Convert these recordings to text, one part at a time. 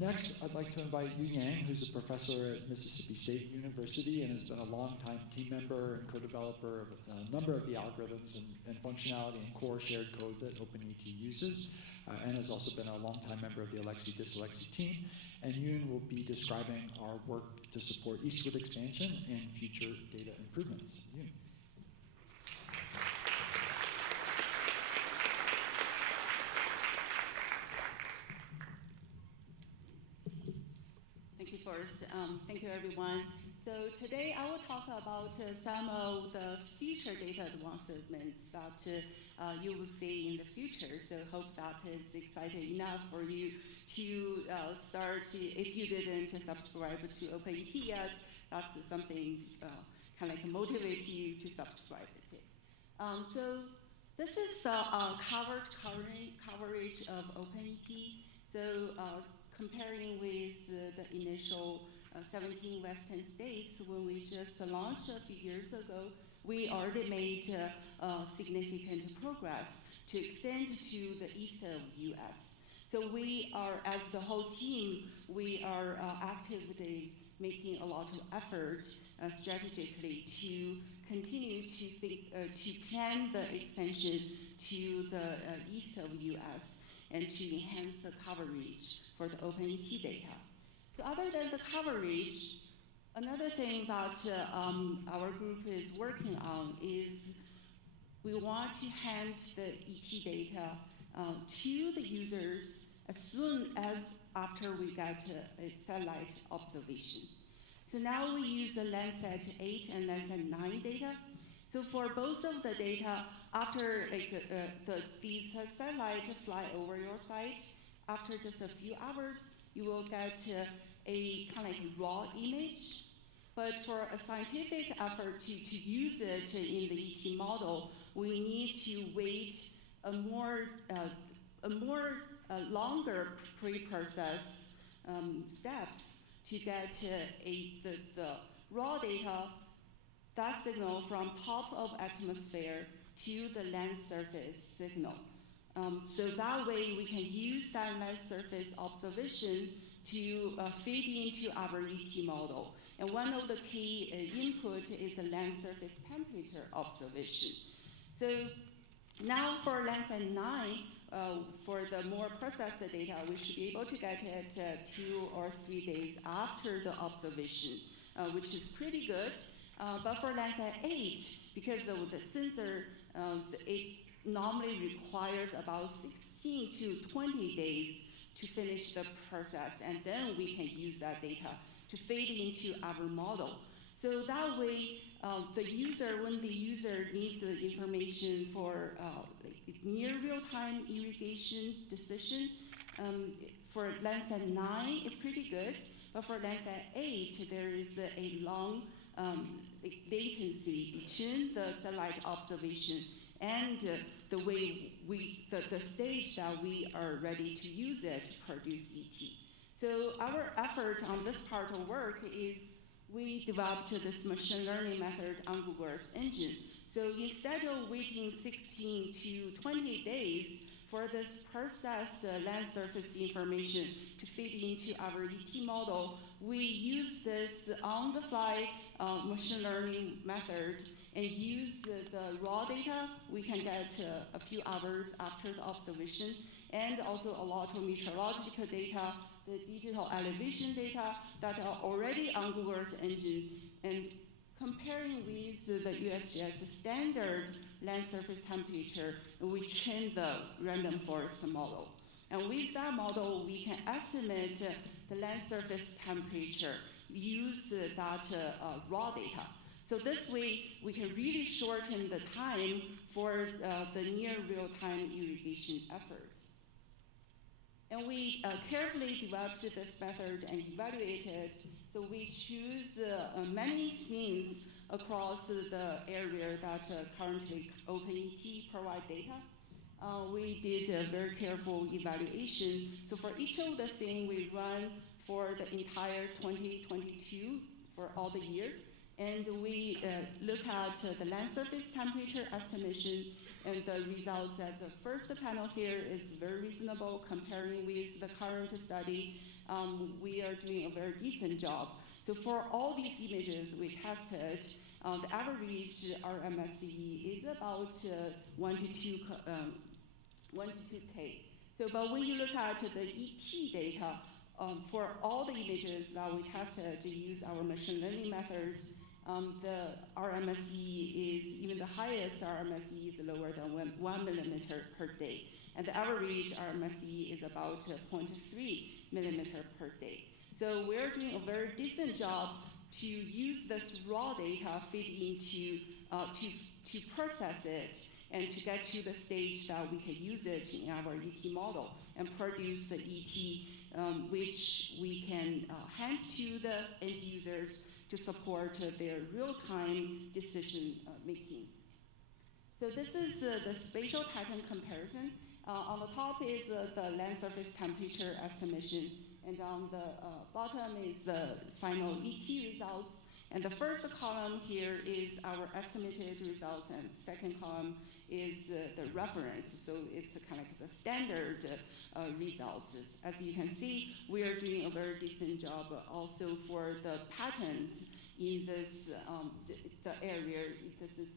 Next, I'd like to invite Yu Yang, who's a professor at Mississippi State University and has been a longtime team member and co-developer of a number of the algorithms and functionality and core shared code that OpenET uses, and has also been a longtime member of the Alexi-Dyslexi team. And Yoon will be describing our work to support eastward expansion and future data improvements. Yoon. Thank you, Forrest. Thank you, everyone. So today I will talk about some of the future data advancements that you will see in the future. So hope that is exciting enough for you to start. If you didn't subscribe to OpenET yet, that's something kind of like motivate you to subscribe to it. So this is coverage of OpenET. So comparing with the initial 17 Western states when we just launched a few years ago, we already made significant progress to extend to the eastern U.S. So we are, as the whole team, we are actively making a lot of effort strategically to continue to think, to plan the expansion to the east of U.S. and to enhance the coverage for the OpenET data. So other than the coverage, another thing that our group is working on is we want to hand the ET data to the users as soon as after we get a satellite observation. So now we use the Landsat 8 and Landsat 9 data. So for both of the data, after these satellites fly over your site, after just a few hours, you will get a kind of like raw image. But for a scientific effort to use it in the ET model, we need to wait a more longer pre-process steps to get the raw data, that signal from top of atmosphere to the land surface signal. So that way we can use that land surface observation to feed into our ET model. And one of the key input is the land surface temperature observation. So now for Landsat 9, for the more processed data, we should be able to get it 2 or 3 days after the observation, which is pretty good. But for Landsat 8, because of the sensor, it normally requires about 16 to 20 days to finish the process, and then we can use that data to feed into our model. So that way, when the user needs the information for near real-time irrigation decision, for Landsat 9, it's pretty good, but for Landsat 8, there is a long latency between the satellite observation and the way the stage that we are ready to use it to produce ET. So our effort on this part of work is we developed this machine learning method on Google Earth Engine. So instead of waiting 16 to 20 days for this processed land surface information to feed into our ET model, we use this on-the-fly machine learning method and use the raw data we can get a few hours after the observation, and also a lot of meteorological data, the digital elevation data that are already on Google Earth Engine, and comparing with the USGS standard land surface temperature, we train the random forest model. And with that model, we can estimate the land surface temperature, use that raw data. So this way, we can really shorten the time for the near real-time irrigation effort. And we carefully developed this method and evaluated. So we choose many scenes across the area that currently OpenET provide data. We did a very careful evaluation. So for each of the scenes we run for the entire 2022 for all the year. And we look at the land surface temperature estimation, and the results that the first panel here is very reasonable comparing with the current study. we are doing a very decent job. So for all these images we tested, the average RMSE is about 1 to 2K. So, but when you look at the ET data, for all the images that we tested to use our machine learning method, the RMSE is, even the highest RMSE is lower than 1 millimeter per day. And the average RMSE is about 0.3 millimeter per day. So we're doing a very decent job to use this raw data, feed into, to process it, and to get to the stage that we can use it in our ET model and produce the ET, which we can hand to the end users to support their real-time decision making. So this is the spatial pattern comparison. On the top is the land surface temperature estimation, and on the bottom is the final ET results. And the first column here is our estimated results, and the second column is the reference. So it's kind of the standard results. As you can see, we are doing a very decent job also for the patterns in this the area. This is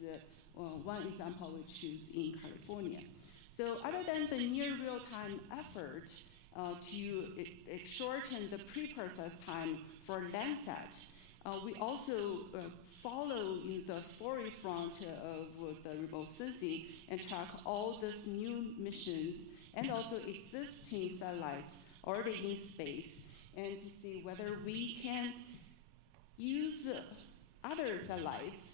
one example we choose in California. So other than the near real-time effort to shorten the pre-process time for Landsat, we also follow in the forefront of the remote sensing and track all these new missions and also existing satellites already in space, and to see whether we can use other satellites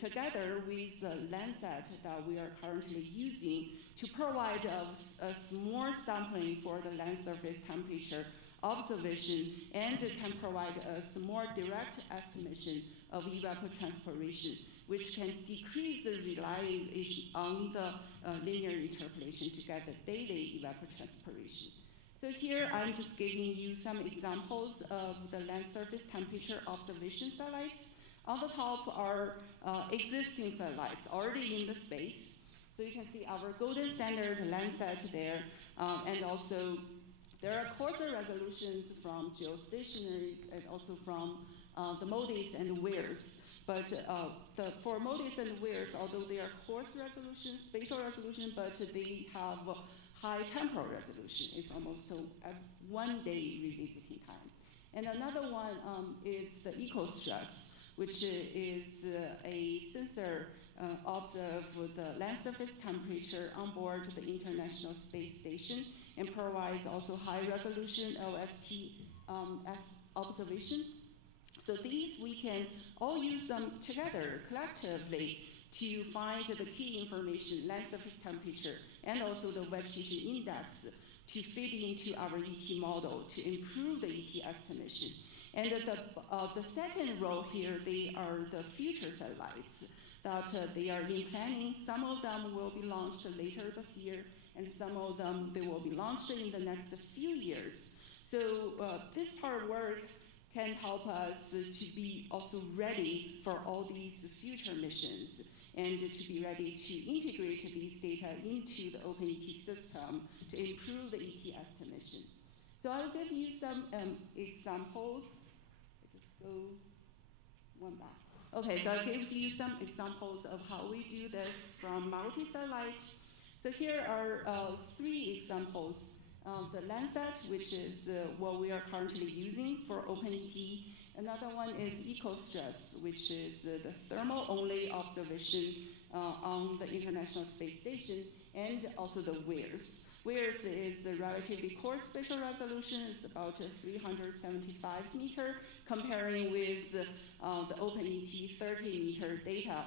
together with the Landsat that we are currently using to provide us more sampling for the land surface temperature observation, and can provide us more direct estimation of evapotranspiration, which can decrease the reliance on the linear interpolation to get the daily evapotranspiration. So here I'm just giving you some examples of the land surface temperature observation satellites. On the top are existing satellites already in the space. So you can see our golden standard Landsat there, and also there are coarser resolutions from geostationary and also from the MODIS and WIRS. But for MODIS and WIRS, although they are coarse resolution, spatial resolution, but they have high temporal resolution. It's almost a 1 day revisiting time. And another one is the eco-stress, which is a sensor observe the land surface temperature on board the International Space Station and provides also high resolution OST observation. So these we can all use them together collectively to find the key information, land surface temperature, and also the vegetation index to feed into our ET model to improve the ET estimation. And the second row here, they are the future satellites that they are in planning. Some of them will be launched later this year, and some of them they will be launched in the next few years. So this hard work can help us to be also ready for all these future missions and to be ready to integrate these data into the OpenET system to improve the ET estimation. So I'll give you some examples. Just go one back. Okay, so I'll give you some examples of how we do this from multi-satellite. So here are 3 examples. The Landsat, which is what we are currently using for OpenET. Another one is eco-stress, which is the thermal-only observation on the International Space Station, and also the WIRS. WIRS is a relatively coarse spatial resolution. It's about 375 meter, comparing with the OpenET 30 meter data.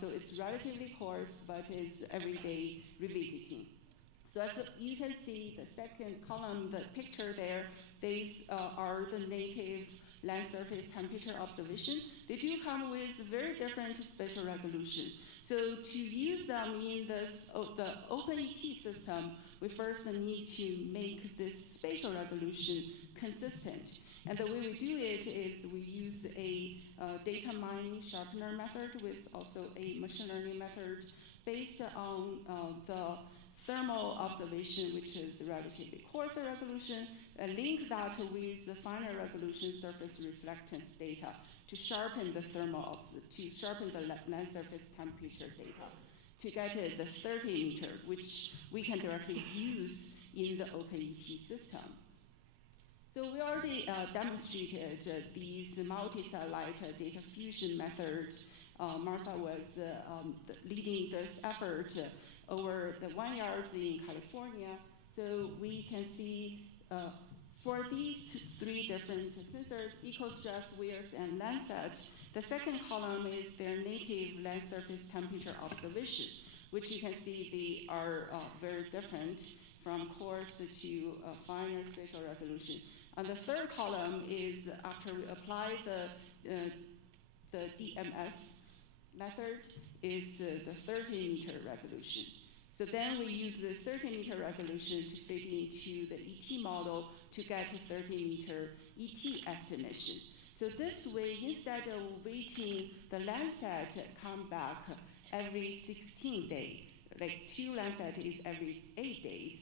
So it's relatively coarse, but it's everyday revisiting. So as you can see, the second column, the picture there, these are the native land surface temperature observation. They do come with very different spatial resolution. So to use them in this, the OpenET system, we first need to make this spatial resolution consistent. And the way we do it is we use a data mining sharpener method with also a machine learning method based on the thermal observation, which is relatively coarser resolution, link that with the finer resolution surface reflectance data to sharpen the land surface temperature data to get the 30 meter, which we can directly use in the OpenET system. So we already demonstrated these multi-satellite data fusion methods. Martha was leading this effort over the 1 year in California. So we can see for these 3 different sensors, EcoStress, WIRS, and Landsat, the second column is their native land surface temperature observation, which you can see they are very different from coarse to finer spatial resolution. And the third column is after we apply the DMS method is the 30-meter resolution. So then we use the 30-meter resolution to fit into the ET model to get a 30-meter ET estimation. So this way, instead of waiting the Landsat come back every 16 days, like 2 Landsat is every 8 days,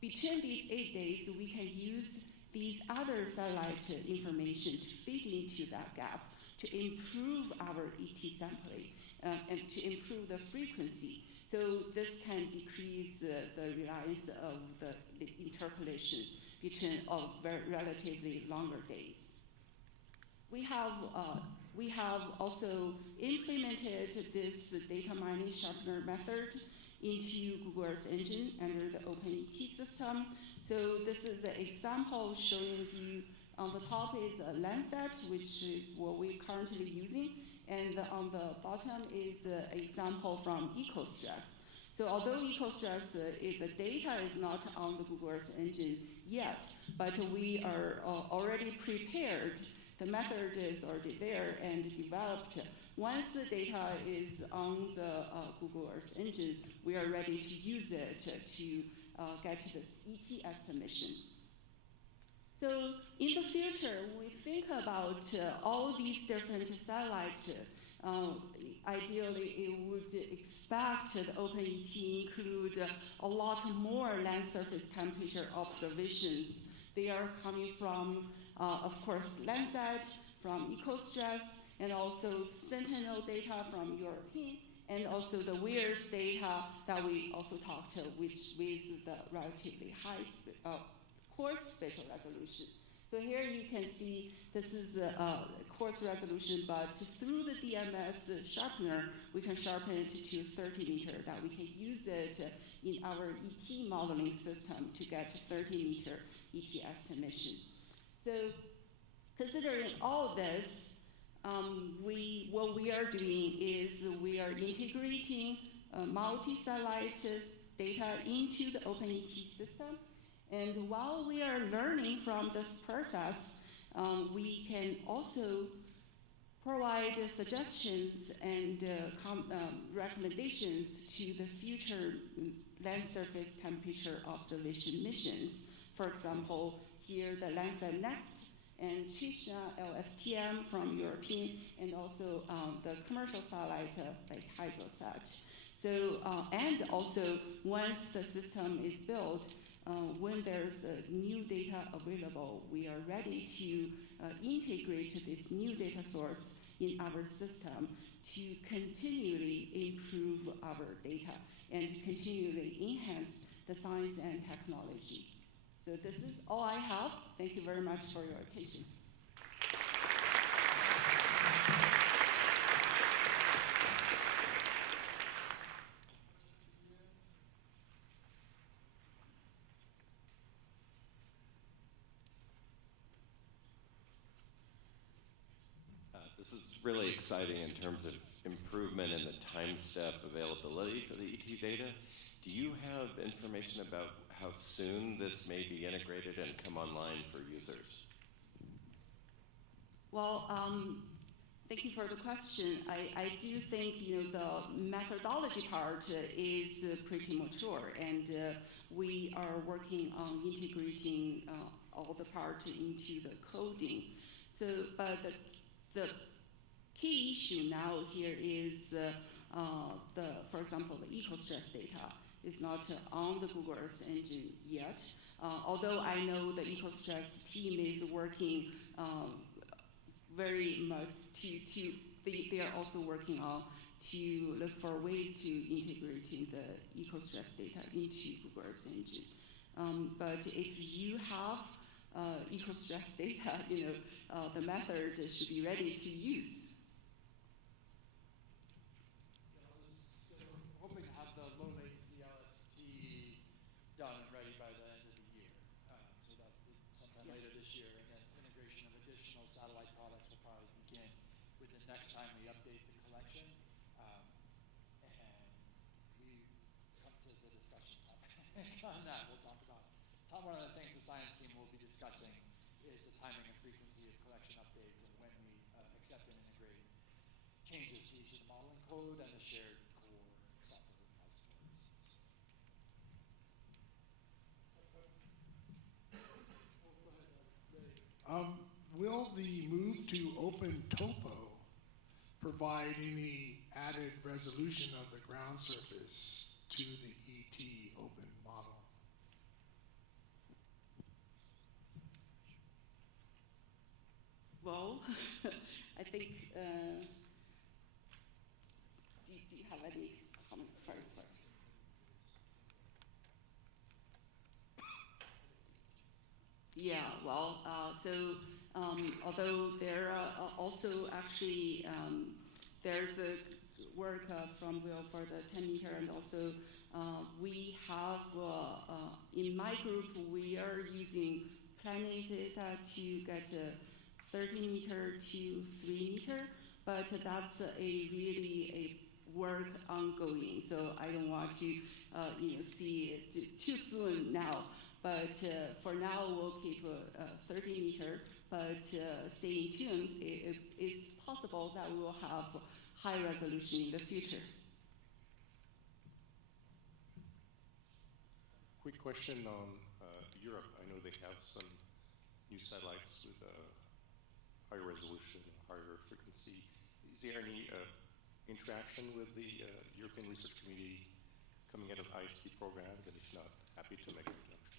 between these 8 days, we can use these other satellite information to fit into that gap to improve our ET sampling and to improve the frequency. So this can decrease the reliance of the interpolation between relatively longer days. We have also implemented this data mining sharpener method into Google Earth Engine under the OpenET system. So this is an example showing you on the top is a Landsat, which is what we're currently using, and on the bottom is an example from EcoStress. So although EcoStress, the data is not on the Google Earth Engine yet, but we are already prepared. The method is already there and developed. Once the data is on the Google Earth Engine, we are ready to use it to get this ET estimation. So in the future, when we think about all these different satellites, ideally it would expect the OpenET include a lot more land surface temperature observations. They are coming from, of course, Landsat, from EcoStress, and also Sentinel data from European, and also the WIRS data that we also talked with the relatively high coarse spatial resolution. So here you can see this is a coarse resolution, but through the DMS sharpener, we can sharpen it to 30 meter that we can use it in our ET modeling system to get 30 meter ET estimation. So considering all this, what we are doing is we are integrating multi-satellite data into the OpenET system. And while we are learning from this process, we can also provide suggestions and recommendations to the future land surface temperature observation missions. For example, here the Landsat Next and Trishna LSTM from European, and also the commercial satellite like Hydrosat. So, and also once the system is built, when there's new data available, we are ready to integrate this new data source in our system to continually improve our data and continually enhance the science and technology. So this is all I have. Thank you very much for your attention. This is really exciting in terms of improvement in the time step availability for the ET data. Do you have information about how soon this may be integrated and come online for users? Well, thank you for the question. I do think the methodology part is pretty mature, and we are working on integrating all the parts into the coding. So, but the key issue now here is for example, the EcoStress data is not on the Google Earth Engine yet. although I know the EcoStress team is working very much they are also working on to look for ways to integrating the EcoStress data into Google Earth Engine. But if you have EcoStress data, the method should be ready to use. So we're hoping to have the low latency LST done and ready by the end of the year. So that's sometime later this year, and then integration of additional satellite products will probably begin with the next time we update the collection. And we come to the discussion topic on that. We'll talk about one of the things the science team will be discussing is the timing and frequency of collection updates and when we accept and integrate changes to each of the modeling code and the shared core software repositories. Will the move to OpenTopo provide any added resolution of the ground surface to the ET open model? Well, I think, do you have any comments first? Yeah, well, although there are also actually, there's a work from Will for the 10 meter, and also we have, in my group, we are using Plenary data to get 30 meter to 3 meter, but that's really a work ongoing, so I don't want to see it too soon now. But for now, we'll keep 30 meter, but stay tuned. It's possible that we will have high resolution in the future. Quick question on Europe. I know they have some new satellites with higher resolution, higher frequency. Is there any interaction with the European research community coming out of IST programs, and if not, happy to make an introduction?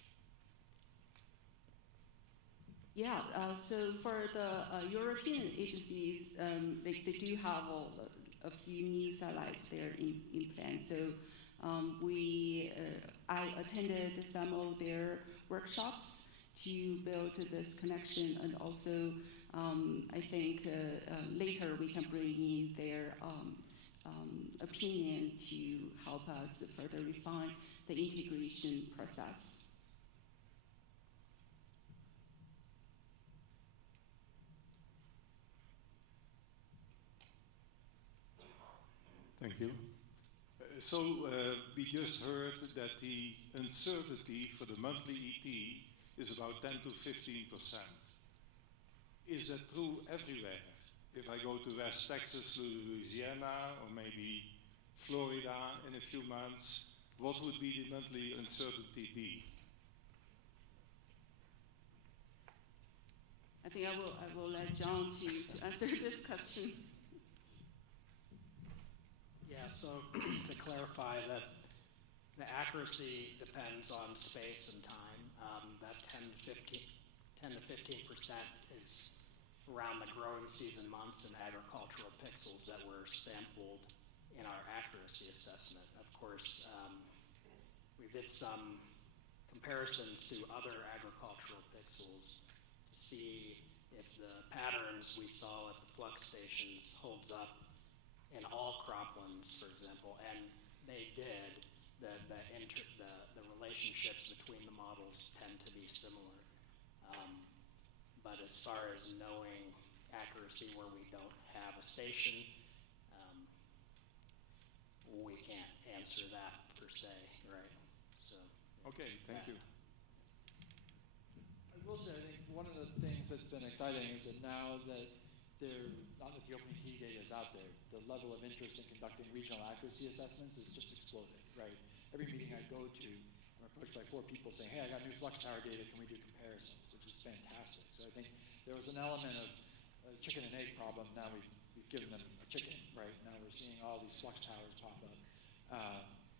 Yeah, so for the European agencies, they do have a few new satellites there in plan. So I attended some of their workshops to build this connection, and also I think later we can bring in their opinion to help us further refine the integration process. Thank you. We just heard that the uncertainty for the monthly ET is about 10 to 15%. Is that true everywhere? If I go to West Texas, Louisiana, or maybe Florida in a few months, what would be the monthly uncertainty be? I think I will let John to answer this question. Yeah, so to clarify that the accuracy depends on space and time. That 10 to 15% is around the growing season months and agricultural pixels that were sampled in our accuracy assessment. Of course, we did some comparisons to other agricultural pixels to see if the patterns we saw at the flux stations holds up in all croplands, for example, and they did. The relationships between the models tend to be similar. But as far as knowing accuracy where we don't have a station, we can't answer that per se, right? So. Okay, thank you. I will say, I think one of the things that's been exciting is that now that now that the OpenET data is out there, the level of interest in conducting regional accuracy assessments has just exploded, right? Every meeting I go to, I'm approached by 4 people saying, hey, I got new flux tower data, can we do comparisons, which is fantastic. So I think there was an element of a chicken and egg problem. Now we've given them a chicken, right? Now we're seeing all these flux towers pop up.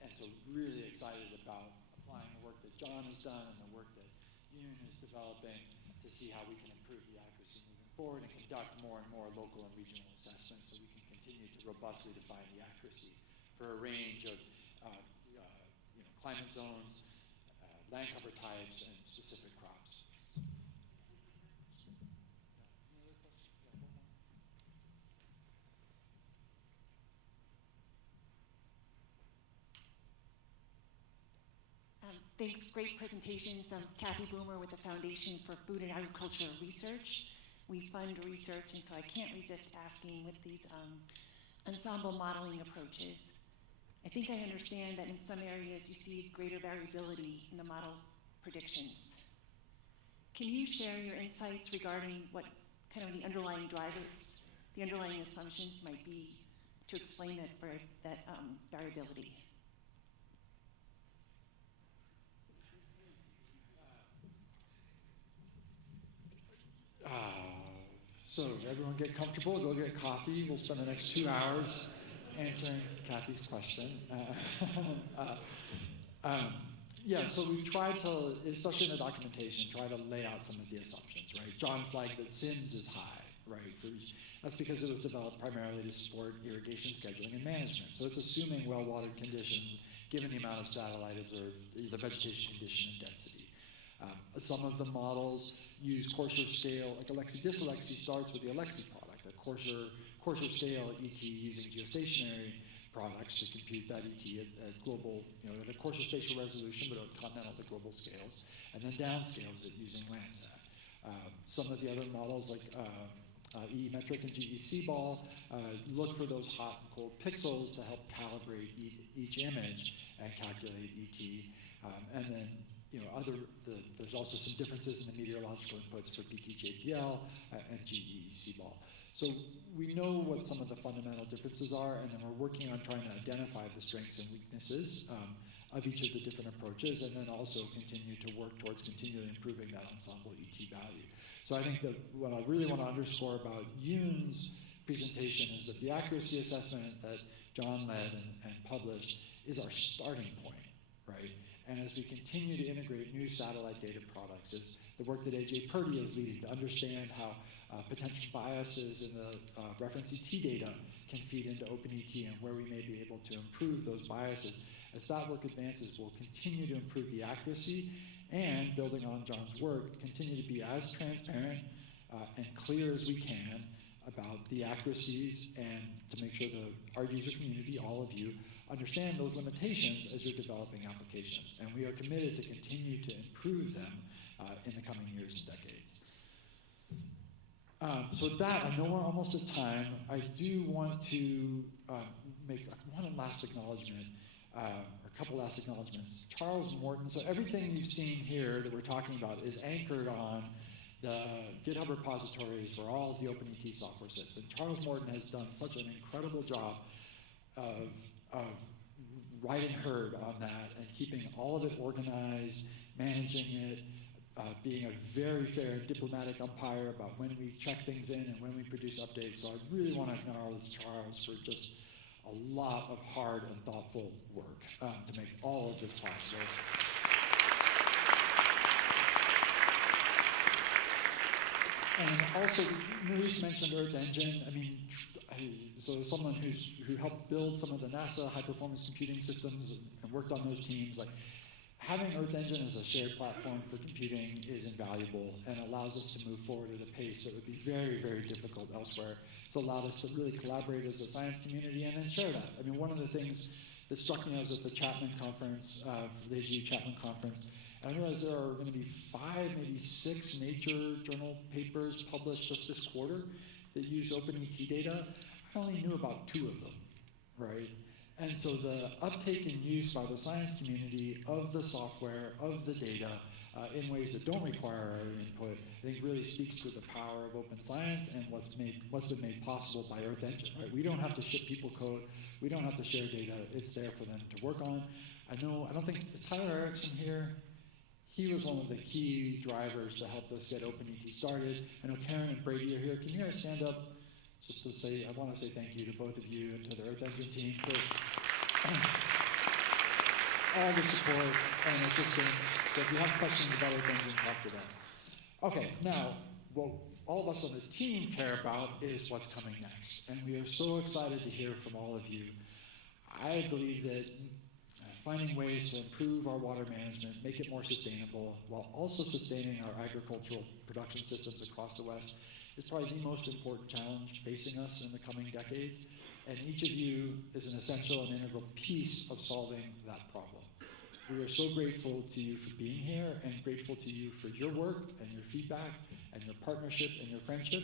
And so really excited about applying the work that John has done and the work that Yoon is developing to see how we can improve the accuracy moving forward and conduct more and more local and regional assessments so we can continue to robustly define the accuracy for a range of climate zones, land cover types, and specific crops. Thanks, great presentations. I'm Kathy Boomer with the Foundation for Food and Agriculture Research. We fund research, and so I can't resist asking with these ensemble modeling approaches. I think I understand that in some areas you see greater variability in the model predictions. Can you share your insights regarding what kind of the underlying drivers, the underlying assumptions might be to explain that variability? So everyone get comfortable, go get coffee. We'll spend the next 2 hours answering Kathy's question. Yeah, so we've tried to, especially in the documentation, try to lay out some of the assumptions, right? John flagged that SIMS is high, right? That's because it was developed primarily to support irrigation scheduling and management. So it's assuming well-watered conditions, given the amount of satellite observed, the vegetation condition and density. Some of the models use coarser scale, like Alexi-Disalexi starts with the Alexi product, a coarser scale ET using geostationary products to compute that ET at global, at a coarser spatial resolution, but at continental to global scales, and then downscales it using Landsat. Some of the other models like EE-metric and GE-CBAL look for those hot and cold pixels to help calibrate each image and calculate ET, and then there's also some differences in the meteorological inputs for BTJPL and GE-CBAL. So we know what some of the fundamental differences are, and then we're working on trying to identify the strengths and weaknesses of each of the different approaches, and then also continue to work towards continually improving that ensemble ET value. So I think that what I really want to underscore about Yoon's presentation is that the accuracy assessment that John led and published is our starting point, right? And as we continue to integrate new satellite data products, is the work that AJ Purdy is leading to understand how potential biases in the reference ET data can feed into OpenET and where we may be able to improve those biases. As that work advances, we'll continue to improve the accuracy and, building on John's work, continue to be as transparent and clear as we can about the accuracies and to make sure that our user community, all of you, understand those limitations as you're developing applications. And we are committed to continue to improve them in the coming years and decades. So with that, I know we're almost at time. I do want to make one last acknowledgement, or a couple last acknowledgements. Charles Morton, so everything you've seen here that we're talking about is anchored on the GitHub repositories where all of the OpenET software sits. And Charles Morton has done such an incredible job of riding herd on that and keeping all of it organized, managing it, being a very fair and diplomatic umpire about when we check things in and when we produce updates. So I really want to acknowledge Charles for just a lot of hard and thoughtful work to make all of this possible. And also, Maurice mentioned Earth Engine. I mean, so as someone who helped build some of the NASA high-performance computing systems and worked on those teams, like having Earth Engine as a shared platform for computing is invaluable and allows us to move forward at a pace that would be very, very difficult elsewhere. It's allowed us to really collaborate as a science community and then share that. I mean, one of the things that struck me, I was at the Chapman conference, the AGU Chapman conference, and I realized there are going to be 5, maybe 6 Nature journal papers published just this quarter that use OpenET data. I only knew about 2 of them, right? And so the uptake and use by the science community of the software, of the data, in ways that don't require our input, I think really speaks to the power of open science and what's been made possible by Earth Engine, right? We don't have to ship people code. We don't have to share data. It's there for them to work on. I don't think, is Tyler Erickson here? He was one of the key drivers to help us get OpenET started. I know Karen and Brady are here. Can you guys stand up just to say, I want to say thank you to both of you and to the Earth Engine team for all the support and assistance. So if you have questions about other things, you can talk to them. Okay, now, what all of us on the team care about is what's coming next. And we are so excited to hear from all of you. I believe that finding ways to improve our water management, make it more sustainable, while also sustaining our agricultural production systems across the West is probably the most important challenge facing us in the coming decades. And each of you is an essential and integral piece of solving that problem. We are so grateful to you for being here and grateful to you for your work and your feedback and your partnership and your friendship.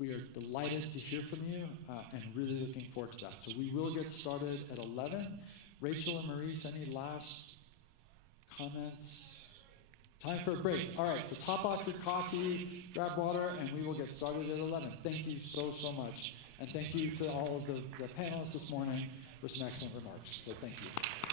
We are delighted to hear from you and really looking forward to that. So we will get started at 11. Rachel and Maurice, any last comments? Time for a break. All right, so top off your coffee, grab water, and we will get started at 11. Thank you so, so much. And thank you to all of the panelists this morning for some excellent remarks. So thank you.